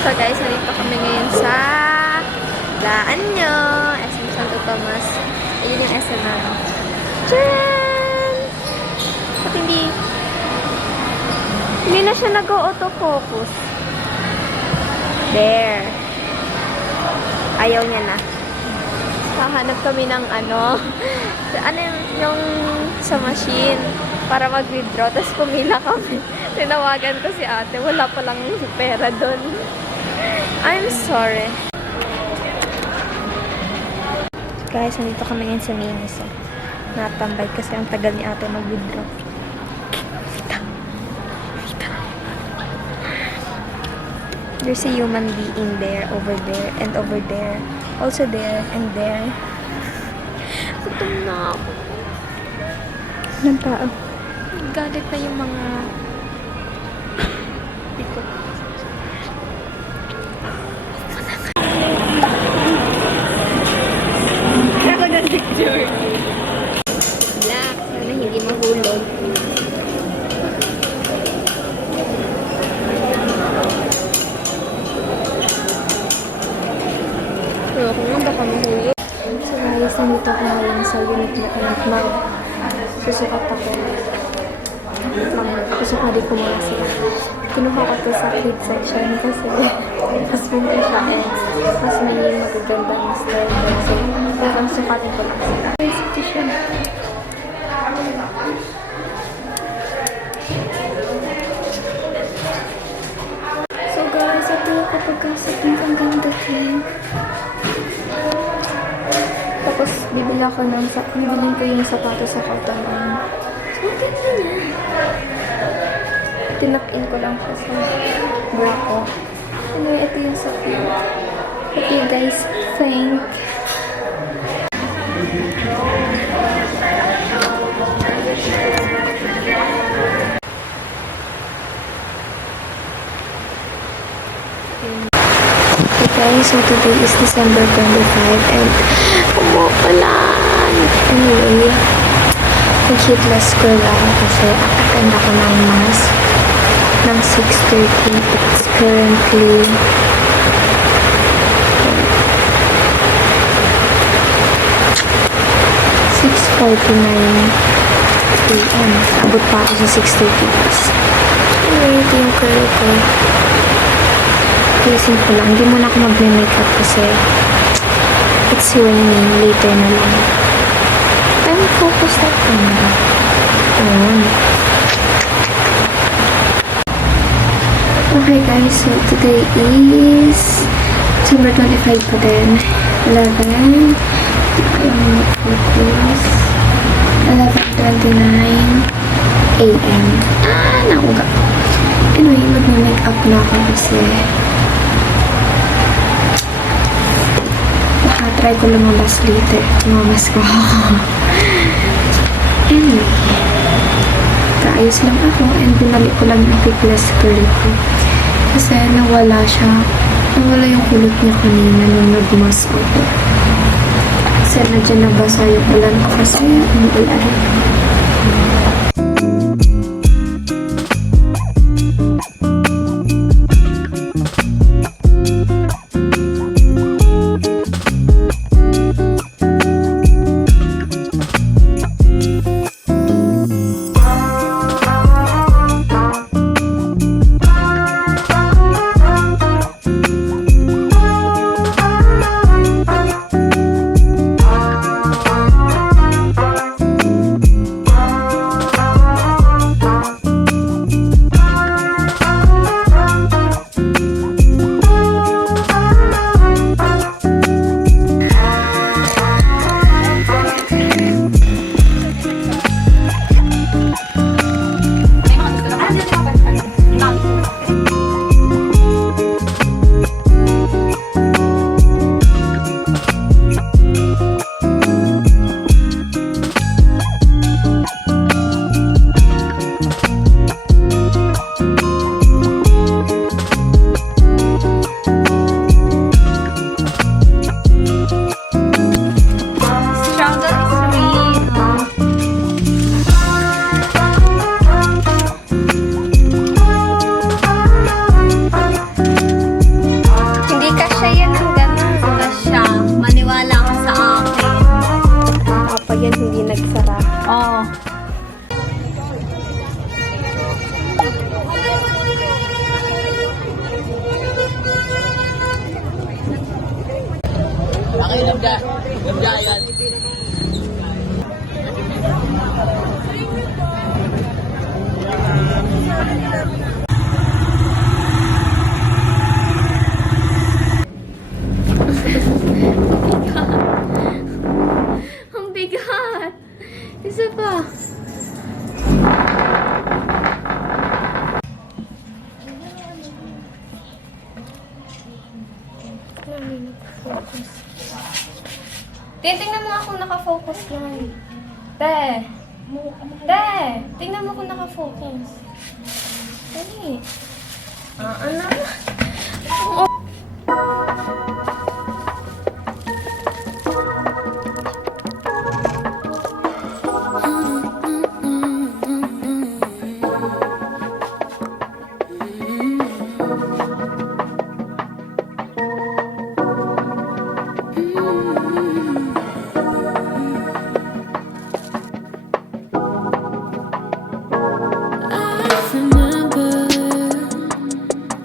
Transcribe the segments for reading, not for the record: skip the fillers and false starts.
So guys, nandito kami ngayon sa daan nyo. SM Santo Tomas. Ayun yung SM namin. Tcharan! At hindi na siya nag-auto-focus. There. Ayaw niya na. Hahanap kami ng ano yung sa machine para mag-withdraw. Tapos pumila kami. Tinawagan ko si ate. Wala palang pera doon. I'm sorry. Guys, nandito kami ngayon sa Minis. Natambay kasi ang tagal ni ate mag-withdraw. There's a human being there, over there, and over there. Also there, and there. Gutom na ako. Ilang tao? Galit na yung mga dito. Ako na picture. Black. Sana hindi mahulog. Pero kung nga baka mahulog. So guys, nandito ako ngayon sa unit na mag susukat ako. Susukadi ko muna sila. Kinuha ko to sa kids section kasi mas muna siya mas may magaganda ng style. So, parang sukatin ko lang sila. Ito siya. So guys, ito yung kapag-kasap ng ganda king. Tapos, bibili ko yung sapatos sa Cotton On. So, ganda niya. Tinap-in ko lang po sa bra ko. Anyway, ito yung sa cute. Okay guys, thank. Okay, so today is December 25 and umuulan. Anyway, nag-hitless ko lang kasi attend ako ng mass ng 6:30. It's currently 6:49 p.m. Abot pa ako sa 6:30 bus. Anyway, ito yung curl ko. Tiisin ko lang. Hindi muna ako mag-makeup kasi it's raining. Later na lang. I'm focused na camera. Ayan. Okay guys, so today is December 25 pa din. 11. Ayun, focus. 11:29 a.m. Nauga. Anyway, mag-makeup na ako kasi try ko lumabas later. Lumabas ko ako. Anyway, kaayos lang ako and binalik ko lang yung pickles curl ko. Kasi nawala siya. Nawala yung kulot niya kanina nung nagmas ako. Kasi nadyan nabasa yung ulan ko kasi umuulan. Ang bigat! Isa pa. Tingnan mo ako nakafocus lang. Te! Te! Tingnan mo kung nakafocus. Dali. Ano? Remember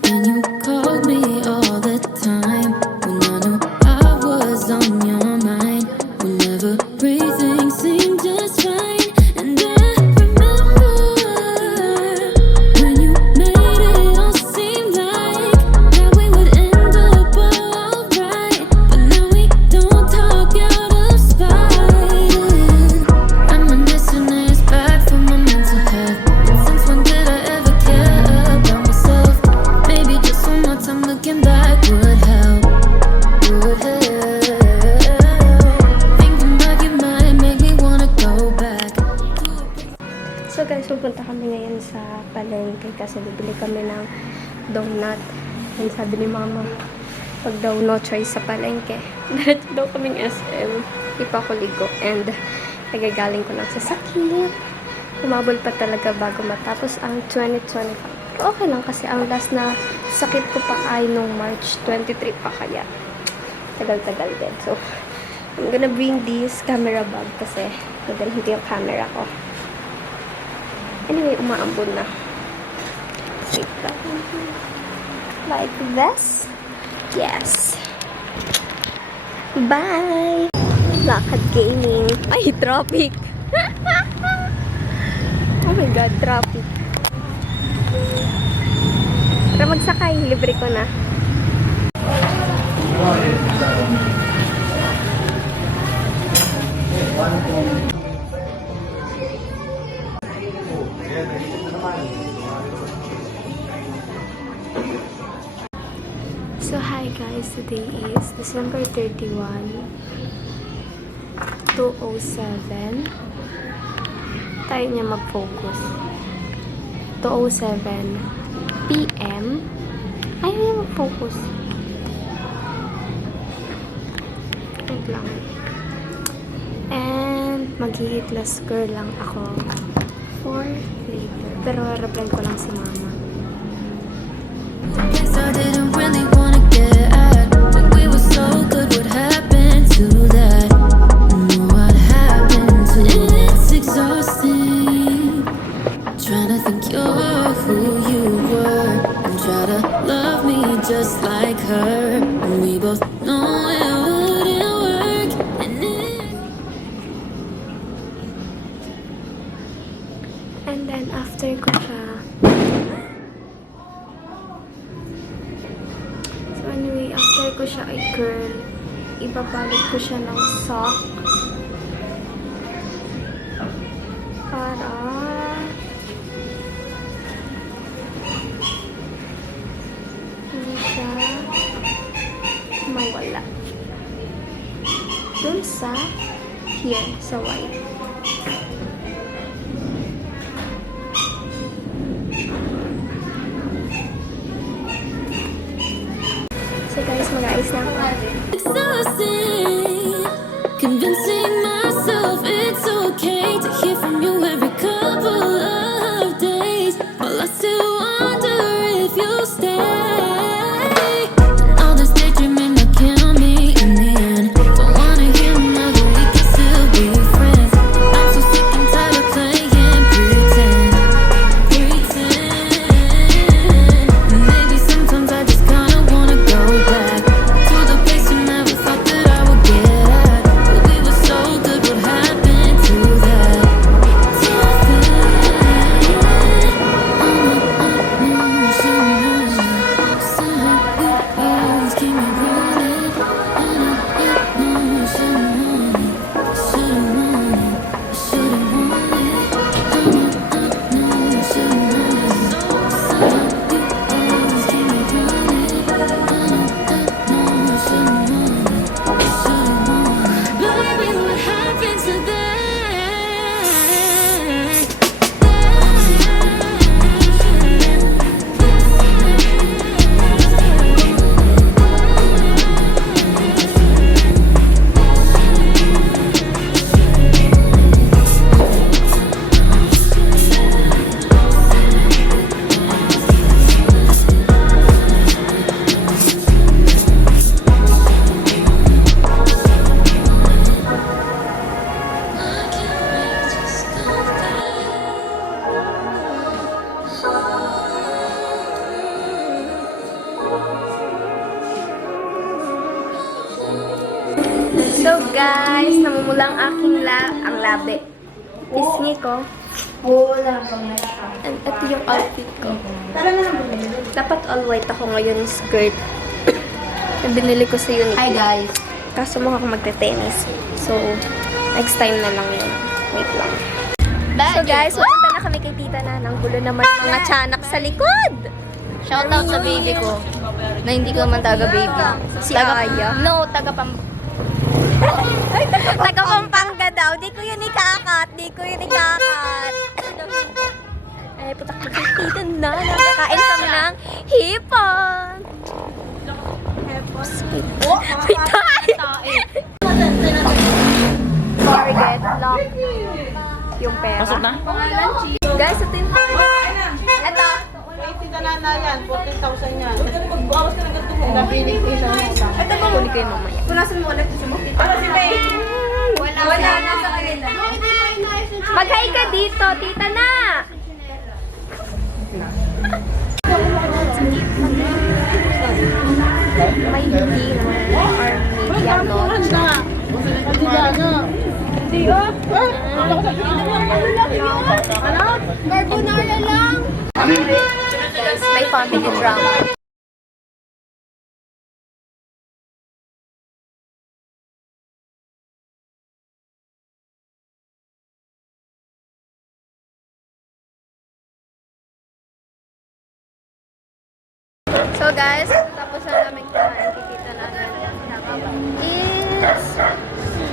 when you called me all the time, when I knew I was on your mind, whenever everything seemed just fine. And I remember when you made it all seem like that we would end up alright, but now we don't talk out of spite. I'm a missing is bad for my mental health. Since when did I ever care about myself? Maybe just one more time looking back would help. Would help. Thinking back it might make me wanna go back. So guys, pupunta kami ngayon sa palengke kasi bibili kami ng donut. And sabi ni mama, pag daw no choice sa palengke, diretso daw kaming SM. Ipakuligo. And nagagaling ko lang sa sakit. Umabol pa talaga bago matapos ang 2025. Pero okay lang kasi ang last na sakit ko pa ay nung March 23 pa kaya. Tagal-tagal din. So, I'm gonna bring this camera bag kasi madalhin ko yung camera ko. Anyway, umaambon na. Wait lang. Like this. Yes. Bye! Lakad gaming. Ay, traffic! Oh my God, traffic. Tara magsakay, libre ko na. So hi guys, today is December 31, 2:07. Tayo niya mag-focus. 2:07 PM. Ayaw niya mag-focus. Wait lang. And mag-hitlas girl lang ako for later. Pero reply ko lang si mama. Guess I didn't really wanna get at when we were so good. What happened to that? What happened to it? It's exhausting. Trying to think you're who you were and try to love me just like her. And we both know it wouldn't work. And then after ko siya. So anyway, after ko siya i-curl, ipapalit ko siya ng sock para hindi siya mawala dun sa here, sa white. So guys, mag-ayos na ako. Exhausting, convincing myself it's okay to hear from you every couple of days, while I still wonder if you'll stay. And all this daydreaming will kill me in the end. Don't wanna hear now that we can still be friends. I'm so sick and tired of playing pretend. Maybe sometimes I just kinda wanna go back to the place you never thought that I would get at. But we So guys, namumula ang aking labi. Pisngi ko. And ito yung outfit ko. Dapat all white ako ngayon, skirt. Binili ko sa Uniqlo. Hi guys. Kaso mukha akong magte-tennis. So, next time na lang yun. Wait lang. So guys, pupunta na kami kay Tita na. Nang gulo naman mga tiyanak sa likod. Shoutout sa baby ko. Na hindi ko man taga baby. Si Aya. No, taga Pam... Taga Pampanga daw. Di ko yun ikakat. Ay, putak na kay Tita na. Nakakain kami ng hipon. Target lock yung pera. Pasok na? Guys, ito yung ito. Tita Nana yan, 14,000 yan. Ito ba? Kunin ko yung mamaya. Punasan mo ulit gusto mo? Ano sila eh? Wala na sa kanila. Mag-hi ka dito, Tita na! May hindi or media no? Carbonara lang! Guys, may family drama. So guys, tapos na namin kumain, kikita namin is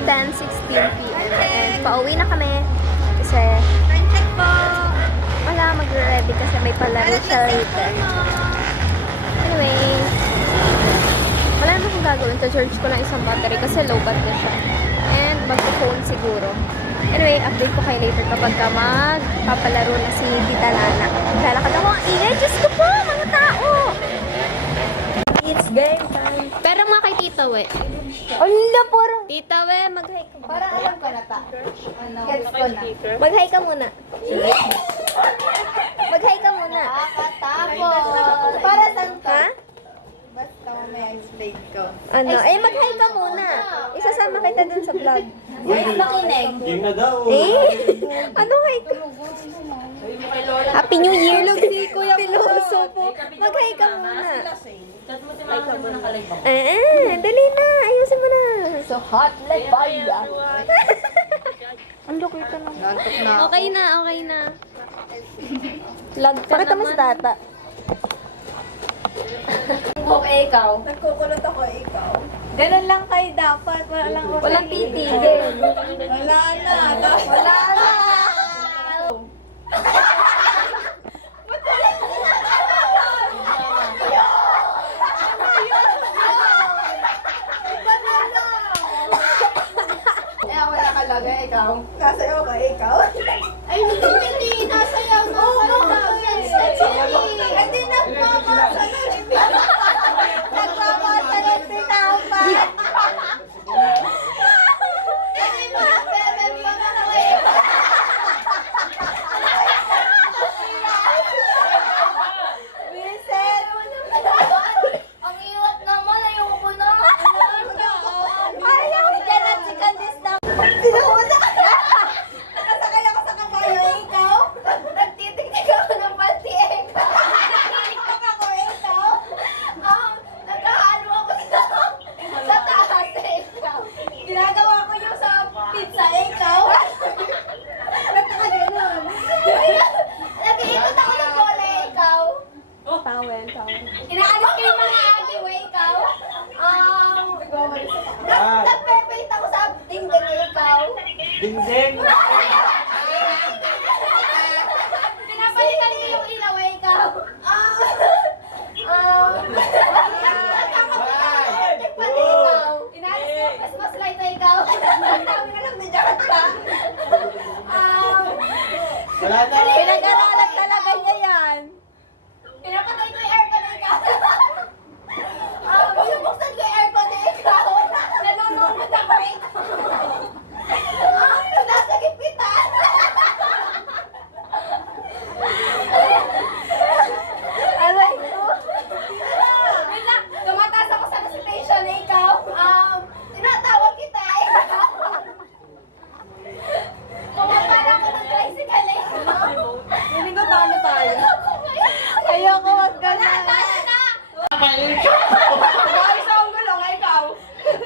10:16 p.m. and pauwi na kami kasi wala, magre-ready kasi may palaro siya later. Anyway, wala naman akong gagawin. To-charge ko lang isang battery kasi low bat na siya. And magpo-phone siguro. Anyway, update ko kayo later kapag ka magpapalaro na si Tita Nana. Lalakad ako ang ingay. Diyos ko po, mga tao! It's game time. Pero mga kay Tita We. Ala, parang... Tita We, mag-hi ka. Parang alam ko na ta. Gets ko na. Mag-hi ka muna. Mag-hi ka muna. Tapos. Para saan ka? Ha? Basta mamaya explain ko. Ano? Eh, mag-hi ka muna. Isasama kita dun sa vlog. Makinig. Game na daw. Eh? Ano hi ka? Happy New Year, Luxy, Kuya Piloso po. Mag-hi ka muna. Dali na. Ayusin mo na. So hot like fire. Ang lukita na. Okay na, okay na. Vlog ka Pakita mo sa tata. Okay, ikaw. Nagkukulot ako ikaw. Ganun lang kayo dapat. Walang titigil. Wala na. Wala na. Eh, ako nakalagay, ikaw. Nasayaw ka ikaw. Ay, hindi. Nasayaw na ako. Hindi nagpapasa na. Nagpapasa ng tinapa. Hindi mo na bebe pa nakaway. Vincent! Ang iwat naman, ayoko na. Ayaw! Diyan at si Candice na. Pinahuna! Nakasakay ako sa kabayo. Ikaw? Nagtitignan ako ng panty, ikaw. Nagtitiktok ako. Ikaw? Nagkahalo ako sa taas, ikaw. Ginagawa ko yung sa pizza. Ikaw? Nagkakaganon. Nag-iikot ako ng bola, ikaw. Towel. Inaalis ko yung mga agi, ikaw. Nagpe-paint ako sa dingding, ikaw. Ding-ding. Pinapalitan ko yung ilaw, ikaw. Pati ikaw. Inaalis ko yung Christmas light, ikaw. Ang dami na lang nandiyan ka. Wala na. Pinag-aralan talaga niya yan. Pinapatay ko yung aircon, ikaw. Binubuksan ko yung aircon, ikaw. Nanonood ako, ikaw. Nasa gitna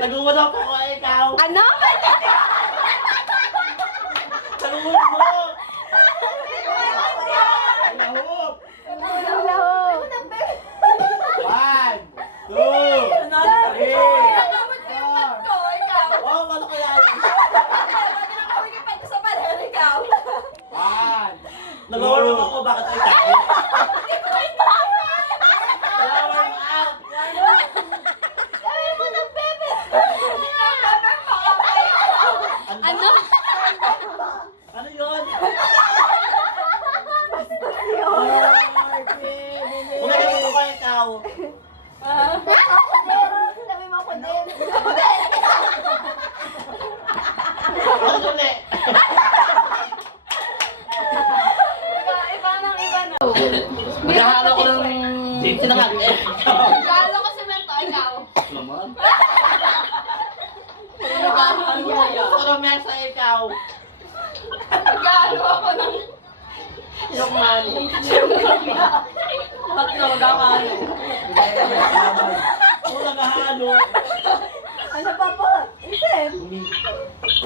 Nagumulong ko ko ikaw. Ano? Nagumulong mo. Lahop. Lahok. 1, 2, 3. Ko, ikaw. Oh, ano kaya? Ginagawa ko pa sa pader, ikaw. 1. Nag-warm ako, bakit ikaw? Nag-warm up. Ano? Ano yun? Kumagay mo ko ikaw. Sabi mo ako din. Ano suli? Iba nang iba na. Maghahalo ko ng sinangag eh. Galo ko semento, ikaw. Naman. Galo Pero may sa ikaw. ako ng... Sinokman. Tatlo, magkakalo. Kung naghahalo. Ano pa po? Isip.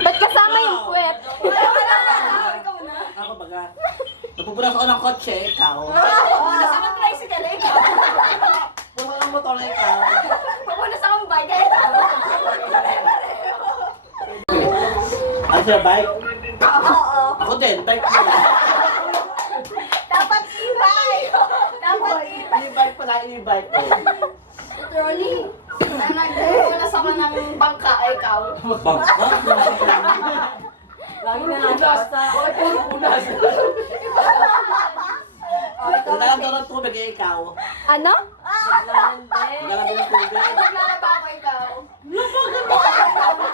Ba't kasama yung puwet? Ikaw na. Ako baga. Napupunas ako ng kotse, ikaw. Punas akong tricycle, ikaw. Punas ng motor, ikaw. Punas akong bike, ikaw. Ano siya, bike? Oo. Ako din, bike ko. Dapat e-bike. Dapat e-bike. E-bike pala, e-bike ko. Trolley. Nagpunas ako ng bangka, ikaw. Bangka? Lagi na lang sa... Puro punas. Naglalagay ng tubig, eh, ikaw. Ano? Naglalagay ng tubig. Naglalaba ako, ikaw.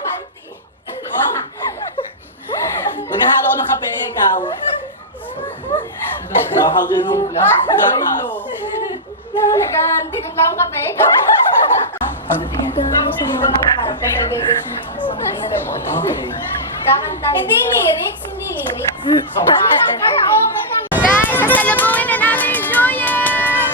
Panty. Oh. Naghahalo ko ng kape, eh, ikaw. Bakal din yung gatas. Nagtitim lang ang kape, ikaw. Ano tingin? Dito makakarap kasi gagawin mo yung song na remote. Okay. Kakanta. Hindi lyrics, hindi lyrics. Guys, sasalubungin na namin yung Julian!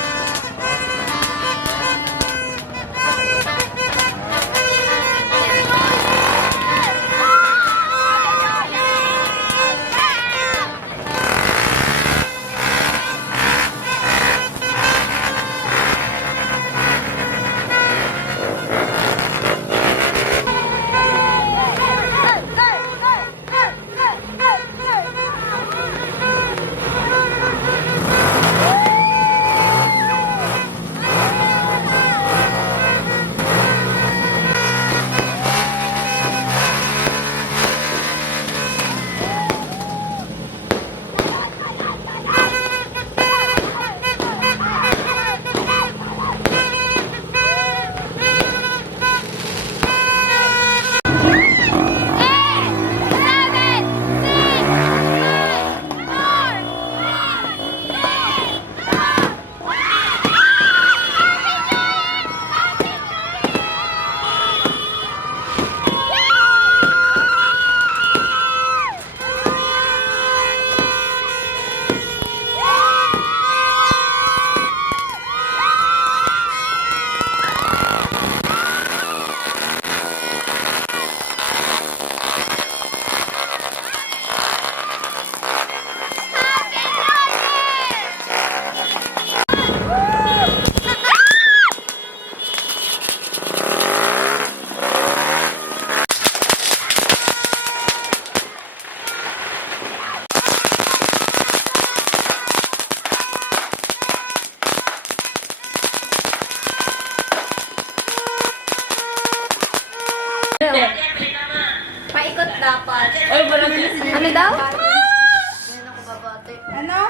Paikot dapat. Ano daw? Ngayon ako babate. Ano?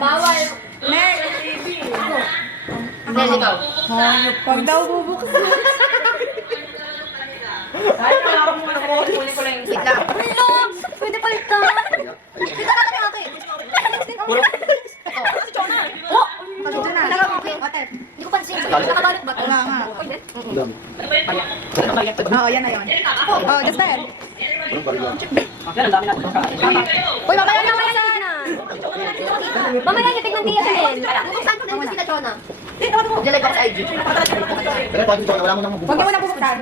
Bawal. Mer, baby. Hindi, ikaw. Pag daw bubuksan. Wait lang. Hello! Pwede palitan! Dito ka kami ate. Oh! Hindi ko pansin. Nakabalot ba? Wala nga. Oo, yan na yun. Oh, just there. Uy, mamaya na tignan! Mamaya niya tignan tiya din! Kung saan ko na sila Chona? Diyan ako sa IG. Pero pag dito, wala mo nang Huwag mo na bubuksan.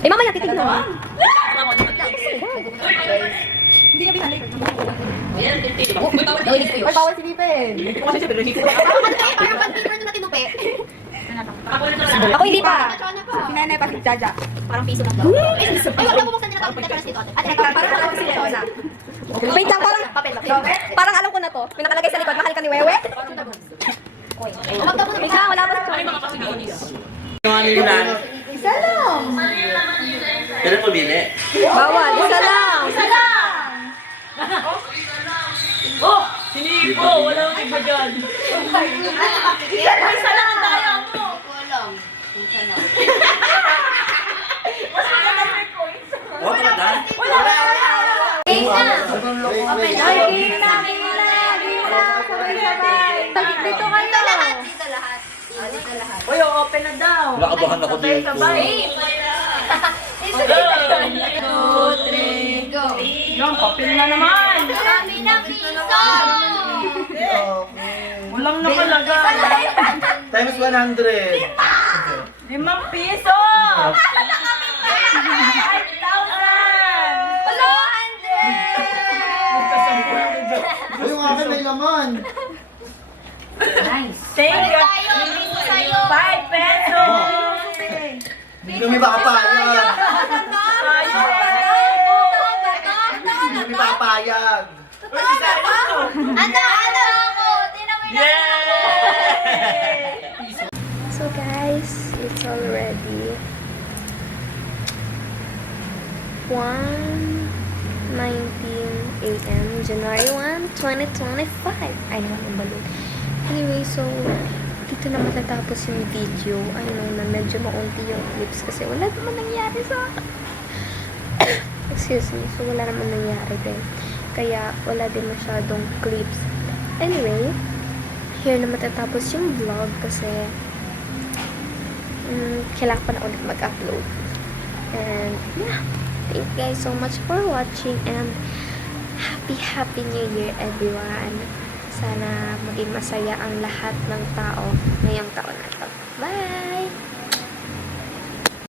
Eh, mamaya titignan mo. Hindi ka binalik. Ay, bawal si Pipen. Parang pag-paper na tinupi. Ako hindi pa. Si Nene pa si Jaja. Parang piso lang daw. Ay, wag na bubuksan nila tapos difference dito. Ate, Parang ako si Leona. Wait lang, papel. parang alam ko na to. May nakalagay sa likod. Mahal ka ni Wewe? Wag daw po na Ikaw, wala pa sa Isa lang. Pero pumili. Bawal, isa lang. Oh! Sinipo! Walang iba dyan. Isa lang ang daya mo. Oh, talaga? Dito kayo. Uy, open na daw. Nakabahan ako dito. Sabay. Yan, papel na naman. Walang nakalagay. Times 100. 5 piso! 5,000! Yung akin may laman. Thank you. 5 pesos! Hindi may makapayag. Hindi may makapayag. So guys, it's already 1:19 a.m. January 1, 2025. Ay, naman ang balon. Anyway, so dito na matatapos yung video. I know na medyo maunti yung clips kasi wala naman nangyari sa excuse me. So wala naman nangyari din. Kaya wala din masyadong clips. Anyway, here na matatapos yung vlog kasi kailangan pa na ulit mag-upload. And yeah, thank you guys so much for watching and happy New Year everyone. Sana maging masaya ang lahat ng tao ngayong taon na to. Bye!